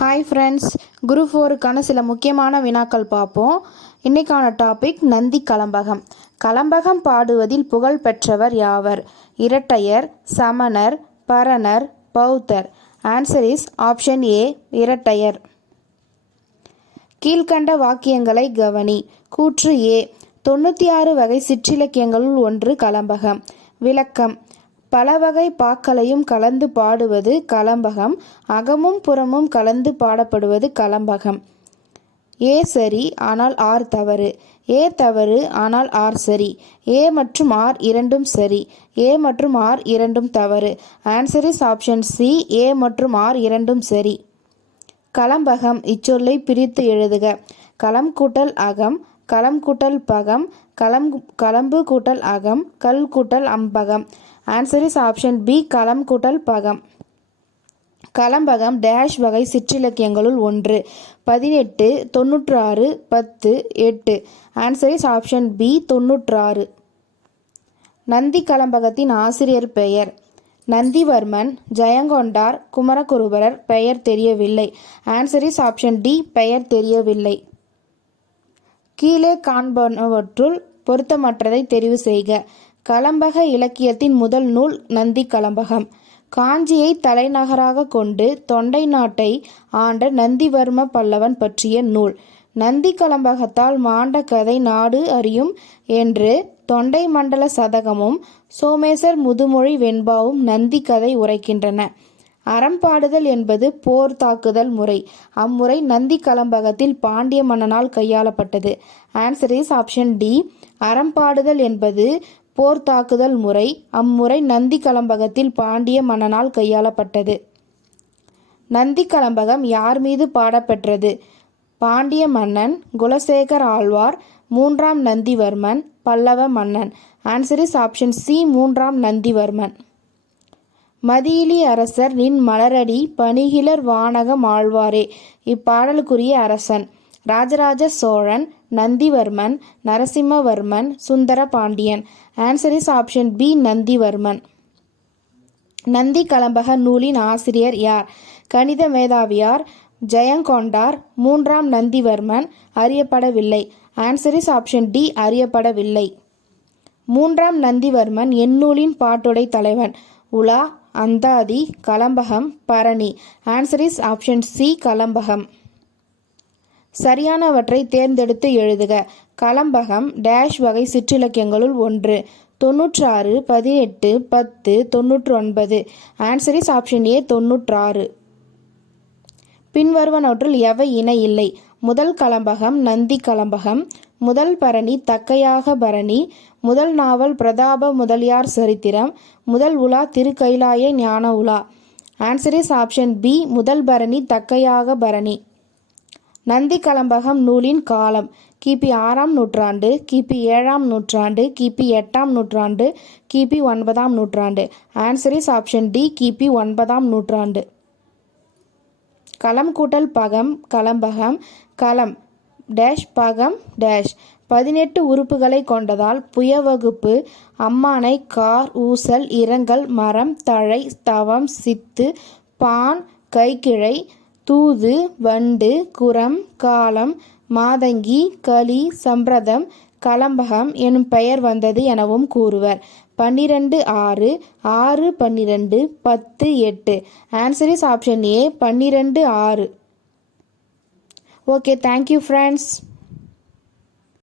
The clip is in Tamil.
ஹாய் ஃப்ரெண்ட்ஸ், குரூப் 4க்கான சில முக்கியமான வினாக்கள் பார்ப்போம். இன்றைக்கான டாபிக் நந்தி கலம்பகம். கலம்பகம் பாடுவதில் புகழ் பெற்றவர் யாவர்? இரட்டையர், சமணர், பரணர், பௌத்தர். ஆன்சர் இஸ் ஆப்ஷன் ஏ, இரட்டையர். கீழ்கண்ட வாக்கியங்களை கவனி. கூற்று ஏ, 96 வகை சிற்றிலக்கியங்களுள் ஒன்று கலம்பகம். விளக்கம்: பல வகை பாக்களையும் கலந்து பாடுவது கலம்பகம். அகமும் புறமும் கலந்து பாடப்படுவது கலம்பகம். ஏ சரி, ஆனால் ஆர் தவறு. ஏ தவறு, ஆனால் ஆர் சரி. ஏ மற்றும் ஆர் இரண்டும் சரி. ஏ மற்றும் ஆர் இரண்டும் தவறு. ஆன்சர் இஸ் ஆப்ஷன் சி, ஏ மற்றும் ஆர் இரண்டும் சரி. கலம்பகம் இச்சொல்லை பிரித்து எழுதுக. களம் கூட்டல் அகம், களம் கூட்டல் பகம், களம்பு கூட்டல் அகம், கல் கூட்டல் அம்பகம். ஆன்சர் இஸ் ஆப்ஷன் பி, களம் கூட்டல் பகம். கலம்பகம் டேஷ் வகை சிற்றிலக்கியங்களுள் ஒன்று. 18, 96, 10, 8. Answer is option B, 96. Nandi கலம்பகத்தின் ஆசிரியர் பெயர்: நந்திவர்மன், ஜெயங்கொண்டார், குமரகுருபரர். பெயர் தெரியவில்லை. ஆன்சர் இஸ் ஆப்ஷன் டி, பெயர் தெரியவில்லை. கீழே காண்பனவற்றுள் பொருத்தமற்றதை தெரிவு செய்க. கலம்பக இலக்கியத்தின் முதல் நூல் நந்தி கலம்பகம். காஞ்சியை தலைநகராக கொண்டு தொண்டை நாட்டை ஆண்ட நந்திவர்ம பல்லவன் பற்றிய நூல். நந்தி கலம்பகத்தால் மாண்ட கதை நாடு அறியும் என்று தொண்டை மண்டல சதகமும் சோமேசர் முதுமொழி வெண்பாவும் நந்தி கதை உரைக்கின்றன. அறம்பாடுதல் என்பது போர் தாக்குதல் முறை. அம்முறை நந்தி கலம்பகத்தில் பாண்டிய மன்னனால் கையாளப்பட்டது. ஆன்சர் இஸ் ஆப்ஷன் டி, அறம்பாடுதல் என்பது போர் தாக்குதல் முறை. அம்முறை நந்தி கலம்பகத்தில் பாண்டிய மன்னனால் கையாளப்பட்டது. நந்தி கலம்பகம் யார் மீது பாடப்பெற்றது? பாண்டிய மன்னன் குலசேகர ஆழ்வார், 3ஆம் நந்திவர்மன், பல்லவ மன்னன். ஆன்சர் இஸ் ஆப்ஷன் சி, 3ஆம் நந்திவர்மன். மதியிலி அரசர் நின் மலரடி பணிகிலர் வானகம் ஆழ்வாரே. இப்பாடலுக்குரிய அரசன்: Rajaraja Chola, Nandivarman, Narasimhavarman, Sundara Pandian. Answer is option B, Nandivarman. Nandi Kalambaka நூலின் ஆசிரியர் யார்? கணித மேதாவியார், ஜெயங்கொண்டார், 3ஆம் நந்திவர்மன். அறியப்படவில்லை. ஆன்சர் இஸ் ஆப்ஷன் டி, அறியப்படவில்லை. 3ஆம் நந்திவர்மன் எந்நூலின் பாட்டுடை தலைவன்? உலா, அந்தாதி, கலம்பகம், பரணி. ஆன்சர் இஸ் ஆப்ஷன் சி, கலம்பகம். சரியானவற்றை தேர்ந்தெடுத்து எழுதுக. கலம்பகம் டேஷ் வகை சிற்றிலக்கியங்களுள் ஒன்று. 96, 18, 10, 99. ஆன்சர் இஸ் ஆப்ஷன் ஏ, 96. பின்வருவனவற்றுள் எவை இணை இல்லை? முதல் கலம்பகம் நந்தி கலம்பகம், முதல் பரணி தக்கையாக பரணி, முதல் நாவல் பிரதாப முதலியார் சரித்திரம், முதல் உலா திருக்கைலாய ஞான உலா. ஆன்சர் இஸ் ஆப்ஷன் பி, முதல் பரணி தக்கையாக பரணி. நந்தி கலம்பகம் நூலின் காலம்: கிபி 6ஆம் நூற்றாண்டு, கிபி 7ஆம் நூற்றாண்டு, கிபி 8ஆம் நூற்றாண்டு, கிபி 9ஆம் நூற்றாண்டு. ஆன்சர் இஸ் ஆப்ஷன் டி, கிபி 9ஆம் நூற்றாண்டு. களம் கூட்டல் பகம் கலம்பகம். களம் டேஷ் பகம் டேஷ் 18 உறுப்புகளை கொண்டதால் புயவகுப்பு அம்மானை கார் ஊசல் இரங்கல் மரம் தழை தவம் சித்து பான் கைக்கிழை தூது வண்டு குரம் காலம் மாதங்கி களி சம்பிரதம் கலம்பகம் எனும் பெயர் வந்தது எனவும் கூறுவர். 12, 6, 6, 12, 10, 8. Answer is option A, 12, 6. Okay, thank you friends.